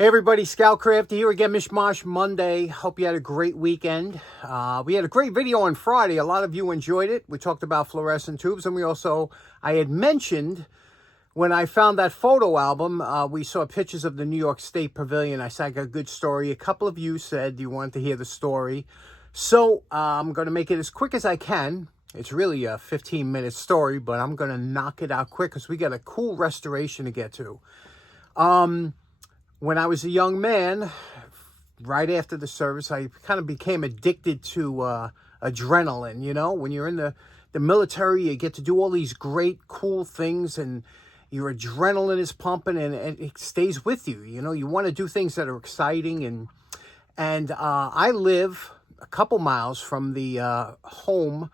Hey everybody, Scoutcraft here again, Mishmash Monday. Hope you had a great weekend. We had a great video on Friday. A lot of you enjoyed it. We talked about fluorescent tubes, and I had mentioned when I found that photo album, we saw pictures of the New York State Pavilion. I said I got a good story. A couple of you said you wanted to hear the story. So I'm going to make it as quick as I can. It's really a 15-minute story, but I'm going to knock it out quick because we got a cool restoration to get to. When I was a young man, right after the service, I kind of became addicted to adrenaline. You know, when you're in the military, you get to do all these great, cool things, and your adrenaline is pumping, and it stays with you. You know, you want to do things that are exciting, and I live a couple miles from the home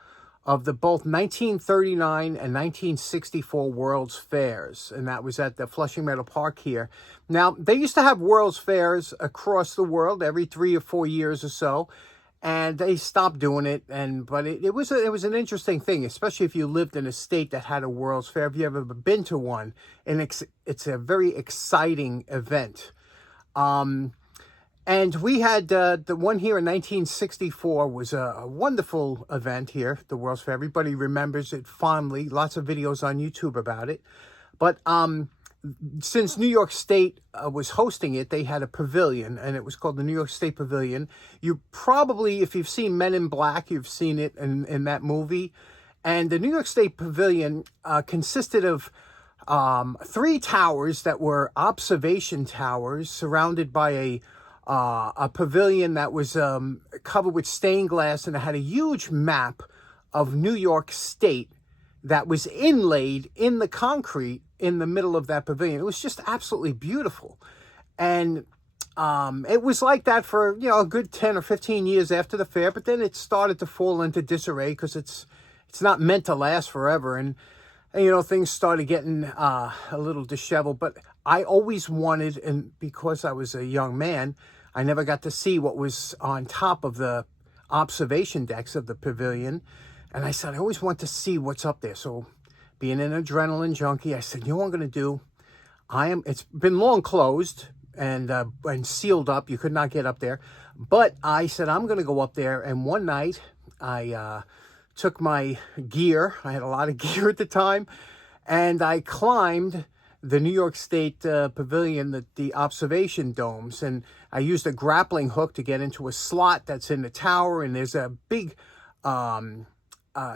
of the both 1939 and 1964 World's Fairs, and that was at the Flushing Meadow Park here. Now, they used to have World's Fairs across the world every 3 or 4 years or so, and they stopped doing it. But it was an interesting thing, especially if you lived in a state that had a World's Fair. If you ever been to one, and it's a very exciting event. And we had the one here in 1964 was a wonderful event here, the World's Fair. Everybody remembers it fondly. Lots of videos on YouTube about it. But since New York State was hosting it, they had a pavilion, and it was called the New York State Pavilion. You probably, if you've seen Men in Black, you've seen it in that movie. And the New York State Pavilion consisted of 3 towers that were observation towers surrounded by a pavilion that was covered with stained glass, and it had a huge map of New York State that was inlaid in the concrete in the middle of that pavilion. It was just absolutely beautiful. And it was like that for, you know, a good 10 or 15 years after the fair, but then it started to fall into disarray because it's not meant to last forever. And you know, things started getting a little disheveled. But I always wanted, and because I was a young man, I never got to see what was on top of the observation decks of the pavilion. And I said, I always want to see what's up there. So being an adrenaline junkie, I said, you know what I'm going to do? It's been long closed and sealed up. You could not get up there. But I said, I'm going to go up there. And one night I took my gear. I had a lot of gear at the time. And I climbed the New York State Pavilion, the observation domes. And I used a grappling hook to get into a slot that's in the tower. And there's a big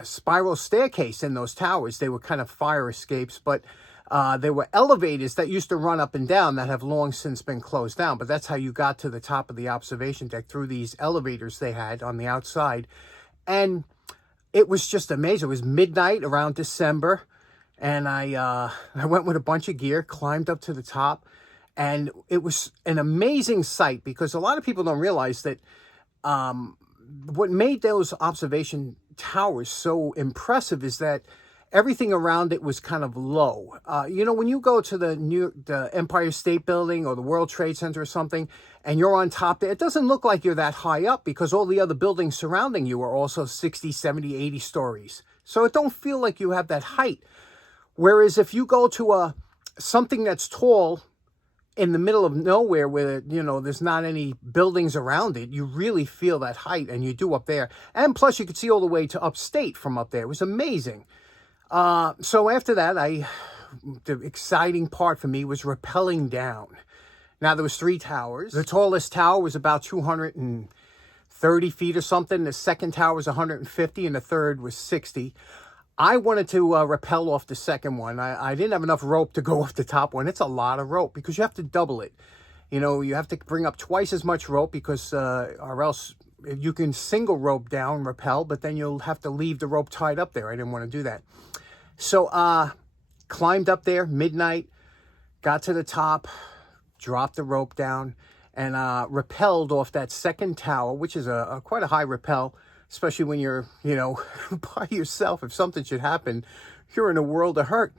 spiral staircase in those towers. They were kind of fire escapes, but there were elevators that used to run up and down that have long since been closed down. But that's how you got to the top of the observation deck, through these elevators they had on the outside. And it was just amazing. It was midnight around December, and I went with a bunch of gear, climbed up to the top, and it was an amazing sight, because a lot of people don't realize that what made those observation towers so impressive is that everything around it was kind of low. You know, when you go to the Empire State Building or the World Trade Center or something, and you're on top there, it doesn't look like you're that high up, because all the other buildings surrounding you are also 60, 70, 80 stories. So it don't feel like you have that height. Whereas if you go to something that's tall in the middle of nowhere, where, you know, there's not any buildings around it, you really feel that height, and you do up there. And plus, you could see all the way to upstate from up there. It was amazing. So after that, the exciting part for me was rappelling down. Now, there was 3 towers. The tallest tower was about 230 feet or something. The second tower was 150, and the third was 60. I wanted to rappel off the second one. I didn't have enough rope to go off the top one. It's a lot of rope, because you have to double it. You know, you have to bring up twice as much rope, because or else you can single rope down, rappel, but then you'll have to leave the rope tied up there. I didn't want to do that. So climbed up there, midnight, got to the top, dropped the rope down, and rappelled off that second tower, which is quite a high rappel, especially when you're, you know, by yourself. If something should happen, you're in a world of hurt.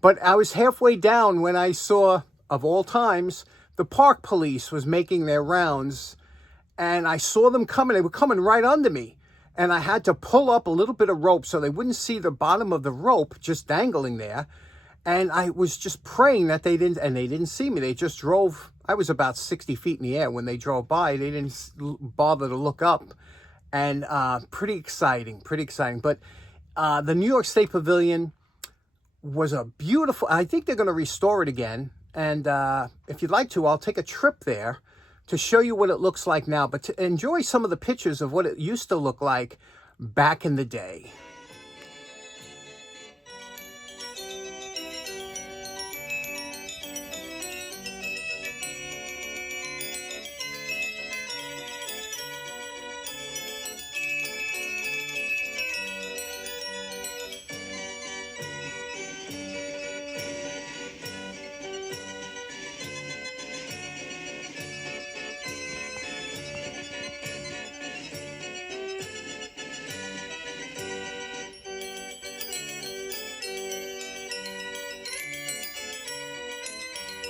But I was halfway down when I saw, of all times, the park police was making their rounds, and I saw them coming. They were coming right under me. And I had to pull up a little bit of rope so they wouldn't see the bottom of the rope just dangling there. And I was just praying that they didn't see me. They just drove I was about 60 feet in the air when they drove by. They didn't bother to look up. And pretty exciting, pretty exciting. But the New York State Pavilion was a beautiful, I think they're going to restore it again. And if you'd like to, I'll take a trip there to show you what it looks like now, but to enjoy some of the pictures of what it used to look like back in the day.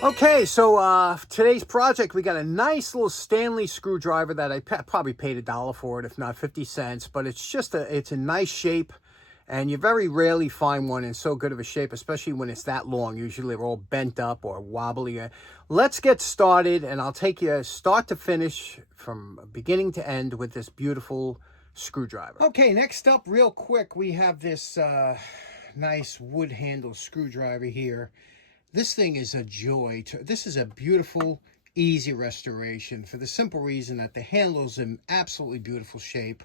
Okay, so today's project, we got a nice little Stanley screwdriver that I probably paid $1 for it, if not 50 cents. But it's a nice shape, and you very rarely find one in so good of a shape, especially when it's that long. Usually they're all bent up or wobbly. Let's get started, and I'll take you start to finish from beginning to end with this beautiful screwdriver. Okay, next up, real quick, we have this nice wood handle screwdriver here. This thing is a joy. This is a beautiful, easy restoration for the simple reason that the handle's in absolutely beautiful shape.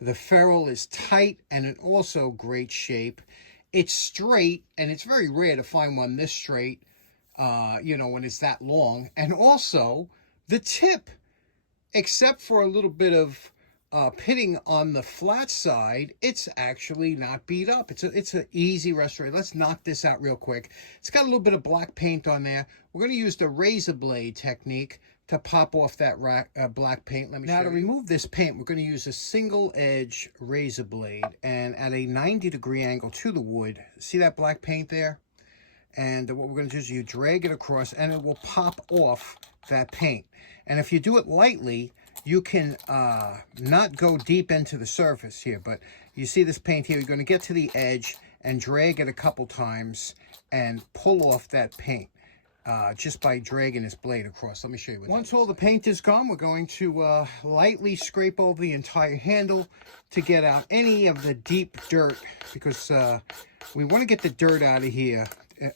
The ferrule is tight and in also great shape. It's straight, and it's very rare to find one this straight, you know, when it's that long. And also, the tip, except for a little bit of pitting on the flat side, it's actually not beat up. It's an easy restoration. Let's knock this out real quick. It's got a little bit of black paint on there. We're going to use the razor blade technique to pop off that black paint. Now to remove this paint, we're going to use a single edge razor blade, and at a 90-degree angle to the wood. See that black paint there? And what we're going to do is you drag it across, and it will pop off that paint. And if you do it lightly, you can not go deep into the surface here, but you see this paint here, you're going to get to the edge and drag it a couple times and pull off that paint just by dragging this blade across. Let me show you. Once all the paint is gone, we're going to lightly scrape over the entire handle to get out any of the deep dirt, because we want to get the dirt out of here.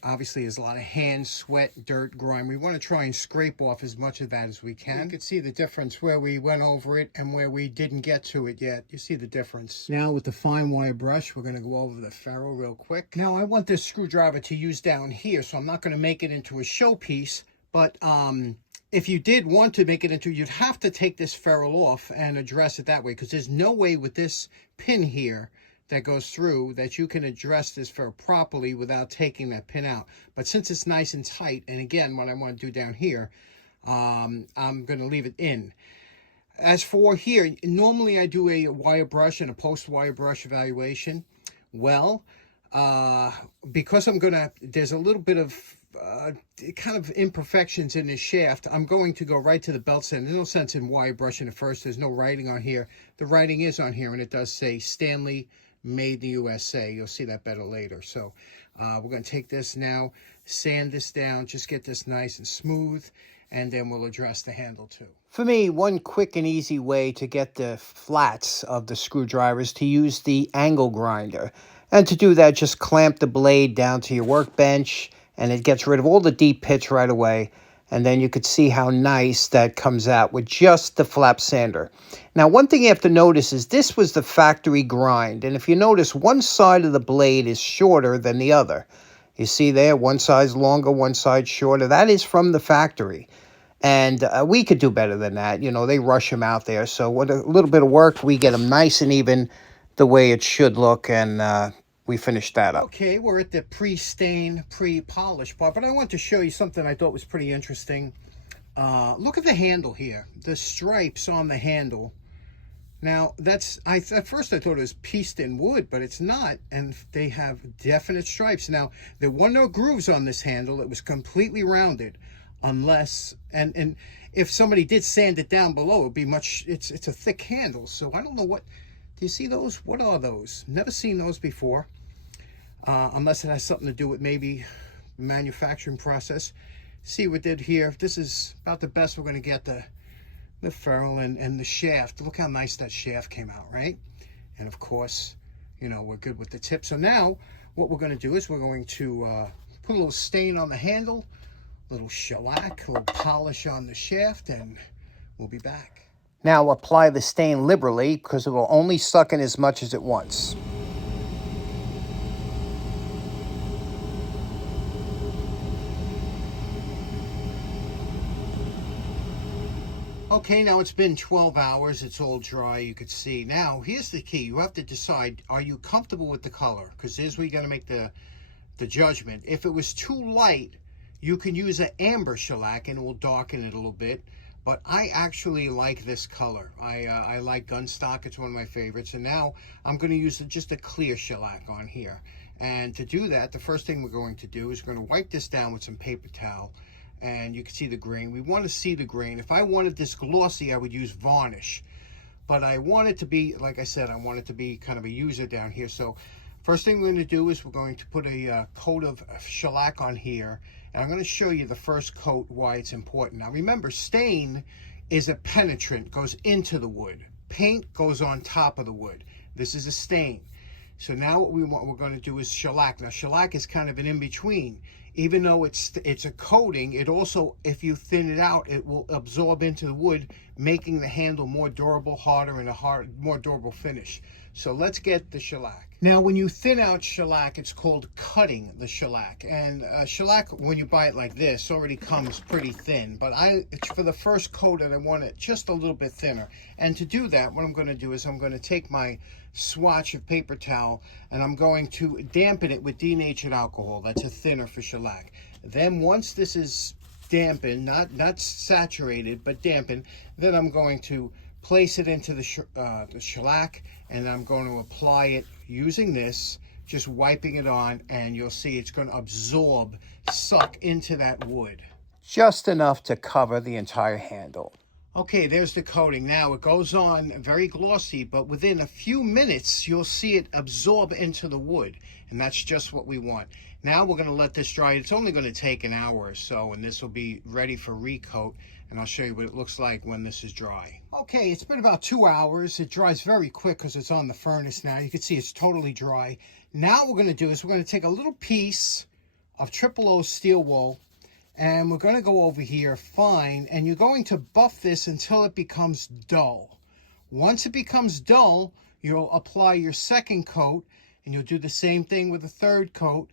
Obviously, there's a lot of hand, sweat, dirt, grime. We want to try and scrape off as much of that as we can. You can see the difference where we went over it and where we didn't get to it yet. You see the difference. Now with the fine wire brush, we're going to go over the ferrule real quick. Now I want this screwdriver to use down here, so I'm not going to make it into a showpiece. But if you did want to make it into, you'd have to take this ferrule off and address it that way, because there's no way with this pin here that goes through that you can address this ferrule properly without taking that pin out. But since it's nice and tight, and again, what I want to do down here, I'm going to leave it in. As for here, normally I do a wire brush and a post-wire brush evaluation. Well, because there's a little bit of kind of imperfections in this shaft, I'm going to go right to the belt center. There's no sense in wire brushing it first. There's no writing on here. The writing is on here, and it does say Stanley, made in the USA. You'll see that better later. So we're going to take this now, sand this down, just get this nice and smooth, and then we'll address the handle too. For me, one quick and easy way to get the flats of the screwdriver is to use the angle grinder. And to do that, just clamp the blade down to your workbench, and it gets rid of all the deep pitch right away. And then you could see how nice that comes out with just the flap sander. Now, one thing you have to notice is this was the factory grind. And if you notice, one side of the blade is shorter than the other. You see there, one side's longer, one side shorter. That is from the factory. And we could do better than that. You know, they rush them out there. So with a little bit of work, we get them nice and even the way it should look. And we finished that up. Okay, we're at the pre-stain, pre-polish part, but I want to show you something I thought was pretty interesting. Look at the handle here, the stripes on the handle. Now, at first I thought it was pieced in wood, but it's not, and they have definite stripes. Now, there were no grooves on this handle. It was completely rounded, unless, and if somebody did sand it down below, it'd be much, it's a thick handle, so I don't know what, do you see those? What are those? Never seen those before, unless it has something to do with maybe the manufacturing process. See what did here. This is about the best we're going to get the ferrule and the shaft. Look how nice that shaft came out, right? And of course, you know, we're good with the tip. So now what we're going to do is we're going to put a little stain on the handle, a little shellac, a little polish on the shaft, and we'll be back. Now apply the stain liberally because it will only suck in as much as it wants. Okay, now it's been 12 hours. It's all dry, you could see. Now, here's the key. You have to decide, are you comfortable with the color? Because here's where you're going to make the judgment. If it was too light, you can use an amber shellac and it will darken it a little bit. But I actually like this color. I like Gunstock. It's one of my favorites. And now I'm going to use just a clear shellac on here. And to do that, the first thing we're going to do is we're going to wipe this down with some paper towel. And you can see the grain. We want to see the grain. If I wanted this glossy, I would use varnish. But I want it to be, like I said, I want it to be kind of a user down here. So first thing we're going to do is we're going to put a coat of shellac on here. And I'm going to show you the first coat, why it's important. Now remember, stain is a penetrant, goes into the wood. Paint goes on top of the wood. This is a stain. So now what we're going to do is shellac. Now shellac is kind of an in-between. Even though it's a coating, it also, if you thin it out, it will absorb into the wood, making the handle more durable, harder, and more durable finish. So let's get the shellac. Now, when you thin out shellac, it's called cutting the shellac. And shellac, when you buy it like this, already comes pretty thin. But for the first coat, I want it just a little bit thinner. And to do that, what I'm going to do is I'm going to take my swatch of paper towel and I'm going to dampen it with denatured alcohol. That's a thinner for shellac. Then once this is dampened, not saturated, but dampened, then I'm going to place it into the shellac and I'm going to apply it using this, just wiping it on, and you'll see it's going to absorb, suck into that wood. Just enough to cover the entire handle. Okay, there's the coating. Now it goes on very glossy, but within a few minutes, you'll see it absorb into the wood. And that's just what we want. Now we're going to let this dry. It's only going to take an hour or so, and this will be ready for recoat. And I'll show you what it looks like when this is dry. Okay, it's been about 2 hours. It dries very quick because it's on the furnace now. You can see it's totally dry. Now what we're going to do is we're going to take a little piece of 000 steel wool, and we're going to go over here fine, and you're going to buff this until it becomes dull. Once it becomes dull, you'll apply your second coat, and you'll do the same thing with the third coat,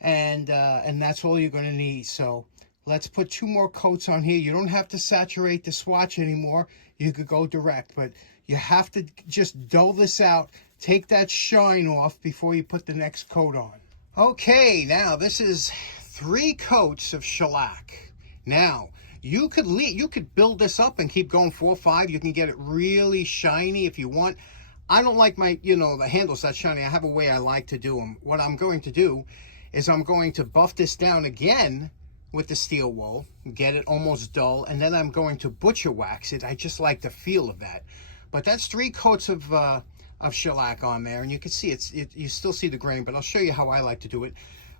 and that's all you're going to need. So let's put 2 more coats on here. You don't have to saturate the swatch anymore. You could go direct, but you have to just dull this out, take that shine off before you put the next coat on. Okay, now this is 3 coats of shellac. Now, you could build this up and keep going 4 or 5. You can get it really shiny if you want. I don't like my, the handles that shiny. I have a way I like to do them. What I'm going to do is I'm going to buff this down again with the steel wool, get it almost dull, and then I'm going to butcher wax it. I just like the feel of that. But that's 3 coats of shellac on there, and you can see you still see the grain, but I'll show you how I like to do it.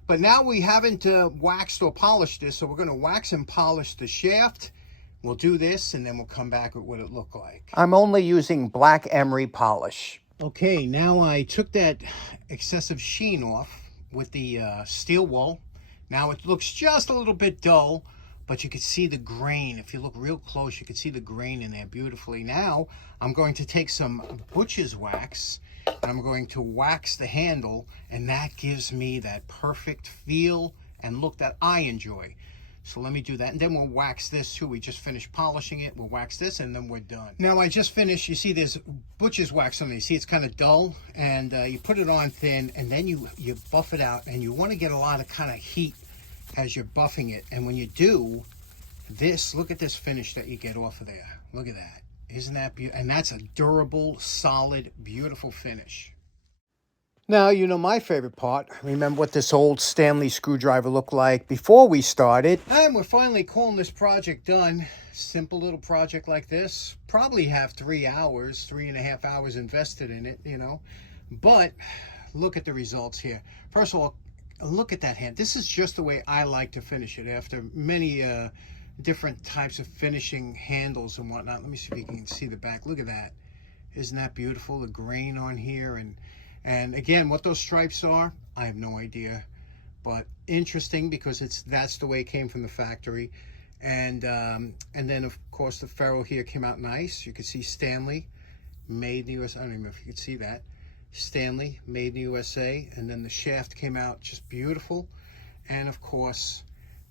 But now we haven't waxed or polished this, so we're going to wax and polish the shaft. We'll do this, and then we'll come back with what it looked like. I'm only using black emery polish. Okay, now I took that excessive sheen off with the steel wool. Now it looks just a little bit dull, but you can see the grain. If you look real close, you can see the grain in there beautifully. Now I'm going to take some butcher's wax, and I'm going to wax the handle, and that gives me that perfect feel and look that I enjoy. So let me do that, and then we'll wax this too. We just finished polishing it. We'll wax this, and then we're done. Now I just finished. You see there's butcher's wax on there. You see it's kind of dull, and you put it on thin, and then you buff it out, and you want to get a lot of kind of heat as you're buffing it. And when you do this, look at this finish that you get off of there. Look at that. Isn't that beautiful? And that's a durable, solid, beautiful finish. Now, my favorite part. Remember what this old Stanley screwdriver looked like before we started. And we're finally calling this project done. Simple little project like this. Probably have 3 hours, 3.5 hours invested in it, But look at the results here. First of all, Look at that hand. This is just the way I like to finish it after many different types of finishing handles and whatnot. Let me see if you can see the back. Look at that. Isn't that beautiful? The grain on here. And again, what those stripes are, I have no idea. But interesting because that's the way it came from the factory. And then, of course, the ferrule here came out nice. You can see Stanley, made in the USA. I don't even know if you could see that. Stanley, made in the USA. And then the shaft came out just beautiful. And, of course,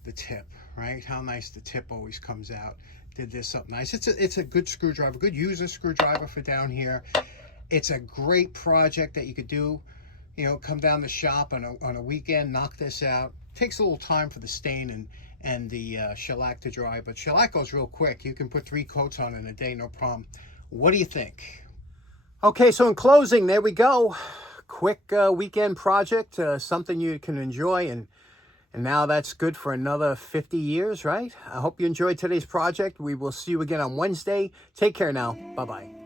the tip, right? How nice the tip always comes out. Did this up nice. It's a good screwdriver, good user screwdriver for down here. It's a great project that you could do. You know, come down the shop on a weekend, knock this out. Takes a little time for the stain and the shellac to dry, but shellac goes real quick. You can put 3 coats on in a day, no problem. What do you think? Okay, so in closing, there we go. Quick weekend project, something you can enjoy, and now that's good for another 50 years, right? I hope you enjoyed today's project. We will see you again on Wednesday. Take care now. Bye-bye.